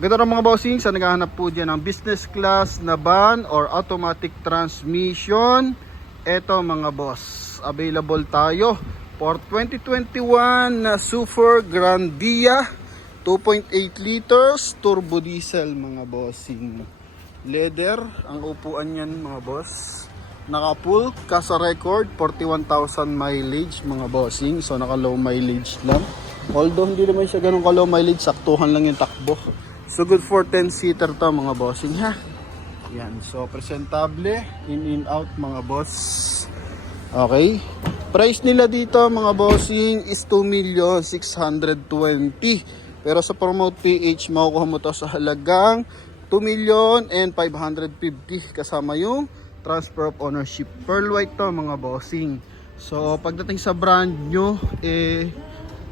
Ganda ng mga bossing sa naghahanap po dyan ng business class na van or automatic transmission. Eto mga boss, available tayo for 2021 na Super Grandia 2.8 liters turbo diesel mga bossing. Leather ang upuan yan mga boss. Naka-full kasa record 41,000 mileage mga bossing. So naka low mileage lang. Although hindi naman siya ganun ka low mileage, saktuhan lang yung takbo. So good for 10 seater to mga bossing ha. Yan, so presentable, in out mga boss. Okay. Price nila dito mga bossing is 2,620,000. Pero sa Promote PH makukuha mo to sa halagang 2,550,000 kasama yung transfer of ownership. Pearl white to mga bossing. So pagdating sa brand nyo,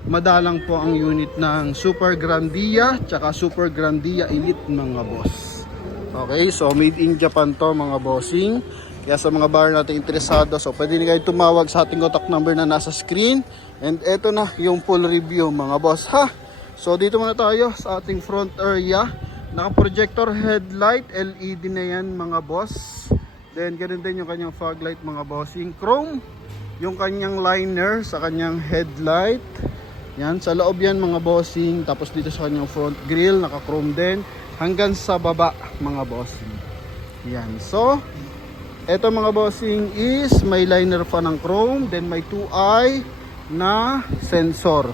madalang po ang unit ng Super Grandia tsaka Super Grandia Elite mga boss. Okay, so made in Japan to mga bossing. Kaya sa mga buyer natin interesado, so pwede nyo kayo tumawag sa ating contact number na nasa screen. And eto na yung full review mga boss ha. So dito muna tayo sa ating front area. Naka projector headlight, LED na yan mga boss. Then ganun din yung kanyang fog light mga bossing. Chrome yung kanyang liner sa kanyang headlight. Yan, sa loob yan mga bossing. Tapos dito sa kanyang front grille, naka-chrome din. Hanggang sa baba mga bossing. Yan, so eto mga bossing is may liner pa ng chrome. Then may 2-eye na sensor.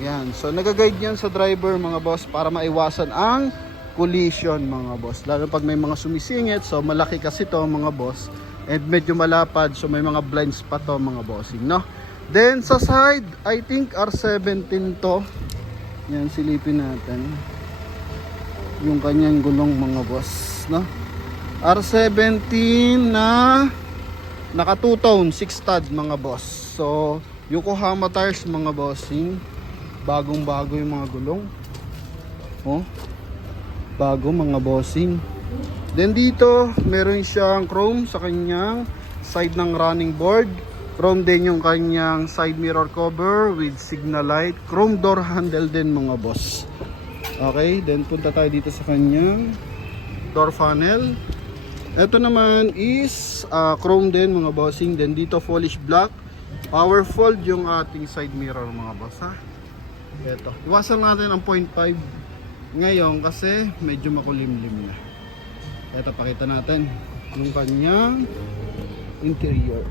Yan, so nag-guide yan sa driver mga boss para maiwasan ang collision mga boss. Lalo pag may mga sumisingit. So malaki kasi to mga boss. And medyo malapad. So may mga blind spot to mga bossing, no? Then sa side, I think R17 to. Yan, silipin natin. Yung kanyang gulong mga boss, no? R17 na naka 2-tone, 6 stud mga boss. So, Yokohama tires mga bossing. Bagong-bago yung mga gulong. Oh. Bago mga bossing. Then dito, meron siyang chrome sa kanyang side ng running board. Chrome din yung kanyang side mirror cover with signal light. Chrome door handle din mga boss. Okay, then punta tayo dito sa kanyang door funnel. Ito naman is chrome din mga bossing. Then dito polish black. Power fold yung ating side mirror mga boss ha. Ito, iwasan natin ang 0.5 ngayon kasi medyo makulimlim na. Ito, pakita natin yung kanyang interior.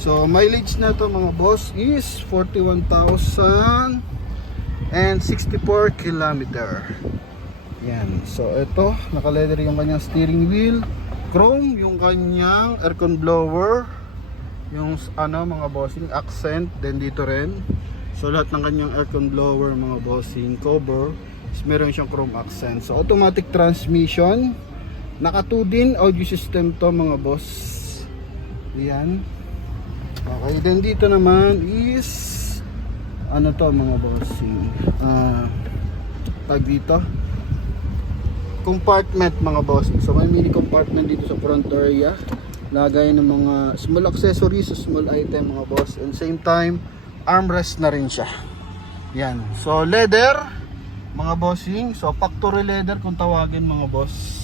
So mileage na to mga boss is 41,064 kilometer. Yan. So ito, naka-leather yung kanyang steering wheel. Chrome yung kanyang aircon blower. Yung ano mga bossing accent din dito rin. So lahat ng kanyang aircon blower mga bossing cover is meron siyang chrome accent. So automatic transmission. Naka 2 din audio system to mga boss. Yan. Okay, then dito naman is ano to mga bossing, tag dito compartment mga bossing. So may mini compartment dito sa front area, lagay ng mga small accessories, small item mga boss, and same time armrest na rin siya. Yan, so leather mga bossing, so factory leather kung tawagin mga boss.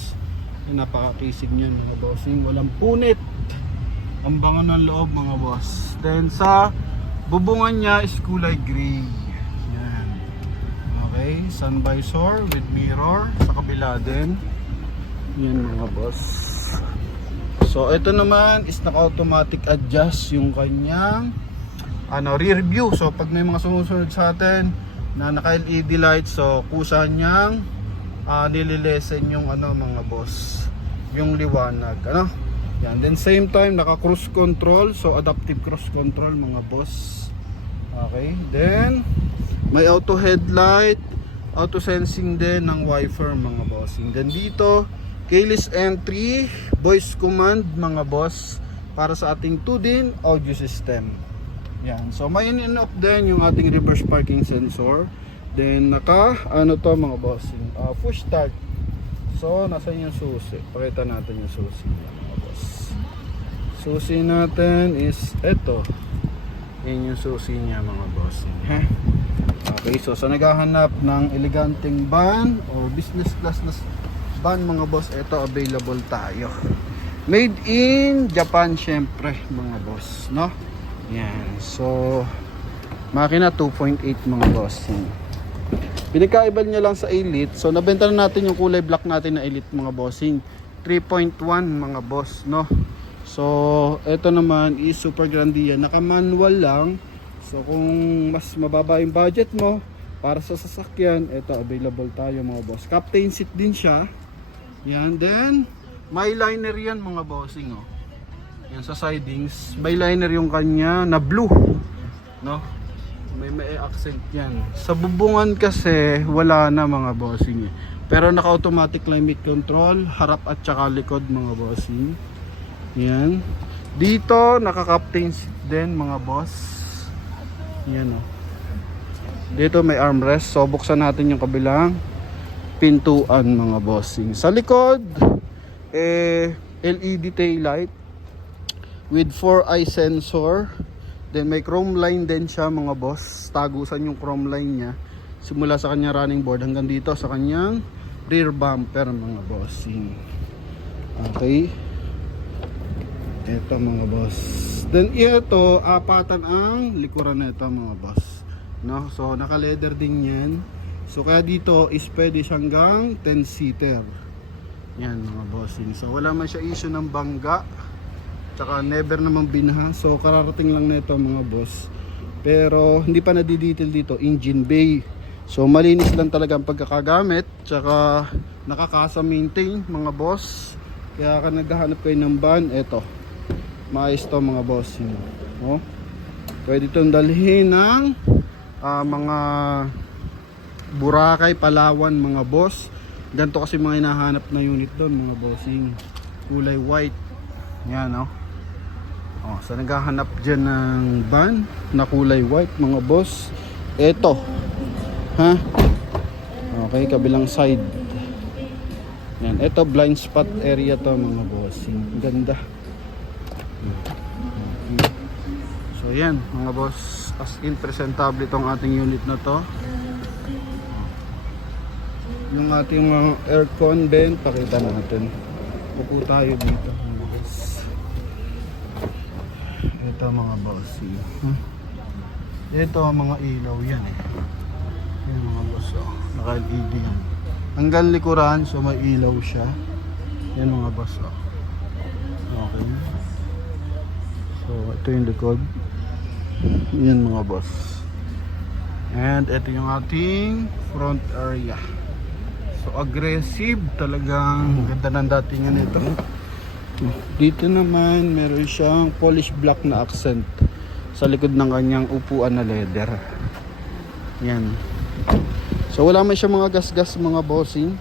Napaka-kisig niyan mga bossing, walang punit. Ang bango ng loob mga boss. Then sa bubungan niya is kulay gray. Yan. Okay, sun visor with mirror sa kabila din. Yan mga boss. So ito naman is naka-automatic adjust yung kanyang rear view. So pag may mga sumusunod sa atin na naka-LED light, so kusa niyang nililesen yung mga boss, yung liwanag, yan. Then same time naka cruise control, so adaptive cruise control mga boss. Okay, then may auto headlight, auto sensing din ng wiper mga boss. And then dito keyless entry, voice command mga boss para sa ating 2-din audio system. Yan, so may in off din yung ating reverse parking sensor. Then naka to mga boss, push start. So nasaan yung susi? Pakita natin yung susi mga boss. Susi natin is eto. Yan yung susi niya mga boss. Okay, so sa naghahanap ng eleganteng van or business class na van mga boss, ito available tayo. Made in Japan syempre mga boss, no? Yan. So makina 2.8 mga boss. Pinagkaiba niya lang sa Elite. So nabenta na natin yung kulay black natin na Elite mga bossing. 3.1 mga boss, no? So ito naman is Super Grandia, naka-manual lang. So kung mas mababa yung budget mo para sa sasakyan, ito available tayo mga boss. Captain seat din siya. Yan, then may liner yan mga bossing, oh. Yan sa sidings, may liner yung kanya na blue, no? May accent yan. Sa bubungan kasi wala na mga bossing, eh. Pero naka automatic climate control, harap at saka likod mga bossing. Yan. Dito naka captain seat din mga boss. Yan, oh. Dito may armrest. So buksan natin yung kabilang pintuan mga bossing. Sa likod LED tail light with 4-eye sensor. Then may chrome line din siya mga boss. Tagusan yung chrome line niya simula sa kanyang running board hanggang dito sa kanyang rear bumper mga bossing. Okay. Ito mga boss. Then ito, apatan ang likuran na ito mga boss, no? So naka leather din yan. So kaya dito is pwede siyang hanggang 10 seater. Yan mga bossing. So wala man siya issue ng bangga, tsaka never namang binaha. So kararating lang na ito mga boss. Pero hindi pa nadidetail dito engine bay. So malinis lang talaga ang pagkakagamit, tsaka nakakasa maintain mga boss. Kaya ka naghahanap kayo ng van, eto maayos to mga bossing, oh. Pwede itong dalhin ng mga Boracay, Palawan mga boss. Ganito kasi mga hinahanap na unit doon mga bossing, kulay white. Yan, oh. Oh, sa naghahanap dyan ng van na kulay white mga boss, eto, ha? Okay, kabilang side. Yan, eto blind spot area to mga bossing. Ganda. So yan mga boss, as in presentable itong ating unit na to. Yung ating mga aircon din, pakita natin. Upo tayo dito mga boss. Ito mga boss, ito mga ilaw yan, eh. Yan mga boss, oh. Naka LED yan hanggang likuran, so may ilaw siya. Yan mga boss, oh. Okay. So ito yung likod. Yan mga boss. And ito yung ating front area. So aggressive talagang, ganda ng datingan nito. Dito naman meron siyang polish black na accent sa likod ng kanyang upuan na leather. Yan. So wala man siya mga gas-gas mga bossing.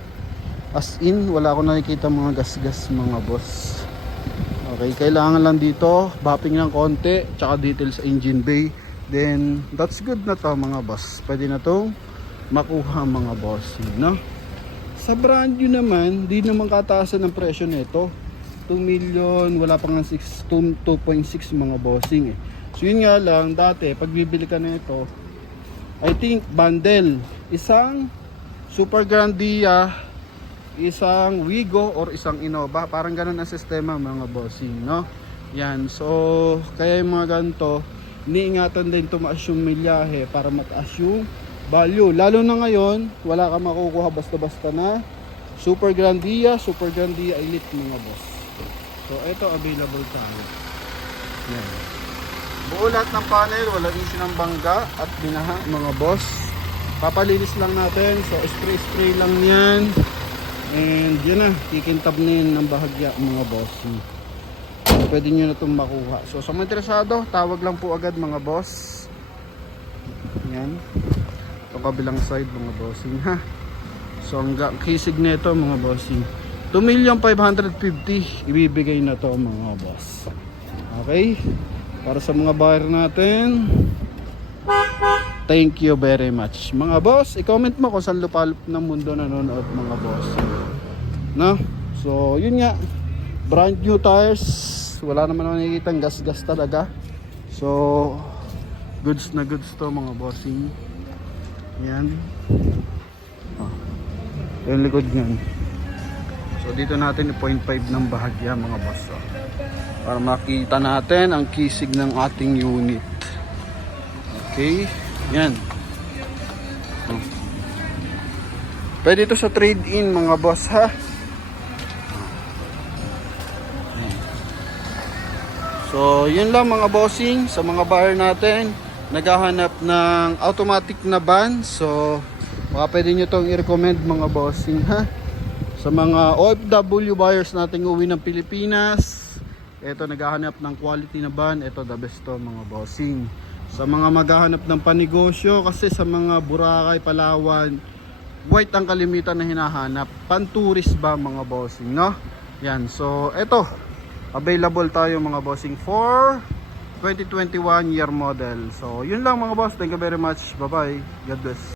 As in wala akong nakikita mga gas-gas mga boss. Okay, kailangan lang dito bapping ng konti, tsaka details sa engine bay. Then that's good na to mga boss. Pwede na tong makuha mga bossing, no? Sa brand new naman, di naman kataasan ng presyo nito. 2 million, wala pang 2.6 mga bossing, eh. So yun nga lang, dati pag bibili ka nito, I think bundle, isang Super Grandia, isang Wigo or isang Innova, parang ganun ang sistema mga bossing, no? Yan, so kaya yung mga ganito, iniingatan din tumaas yung milyahe para mataas yung value. Lalo na ngayon, wala ka makukuha basta-basta na Super Grandia Elite mga boss. So ito available tayo. Yan. Buo lahat ng panel, wala issue ng bangga at binaha mga boss. Papalinis lang natin, so spray lang yan. And yun na, kikintab na yun ng bahagya mga boss. So, pwede nyo na itong makuha. So sa mga interesado, tawag lang po agad mga boss. Yan. Itong kabilang side mga bossing, ha. So ang kisig nito mga bossing, 2,550,000 ibibigay na to mga boss. Okay, para sa mga buyer natin, thank you very much mga boss. I-comment mo kung saan lupalop ng mundo nanonood mga boss, no? So yun nga, brand new tires, wala naman nakikitang gas-gas talaga. So goods na goods to mga bossing. Yan. Oh. Yung likod niyan. So dito natin 0.5 ng bahagya mga boss. Oh. Para makita natin ang kisig ng ating unit. Okay. Yan. Oh. Pwede ito sa trade-in mga boss ha. So, yun lang mga bossing sa mga buyer natin. Naghahanap ng automatic na van. So, baka pwede nyo itong i-recommend mga bossing ha. Sa mga OFW buyers nating uwi ng Pilipinas, ito naghahanap ng quality na van. Ito the best to mga bossing. Sa mga maghahanap ng panegosyo, kasi sa mga Boracay, Palawan, white ang kalimitan na hinahanap. Pan-tourist ba mga bossing, no? Yan, so ito. Available tayo mga bossing for 2021 year model. So yun lang mga boss. Thank you very much. Bye bye. God bless.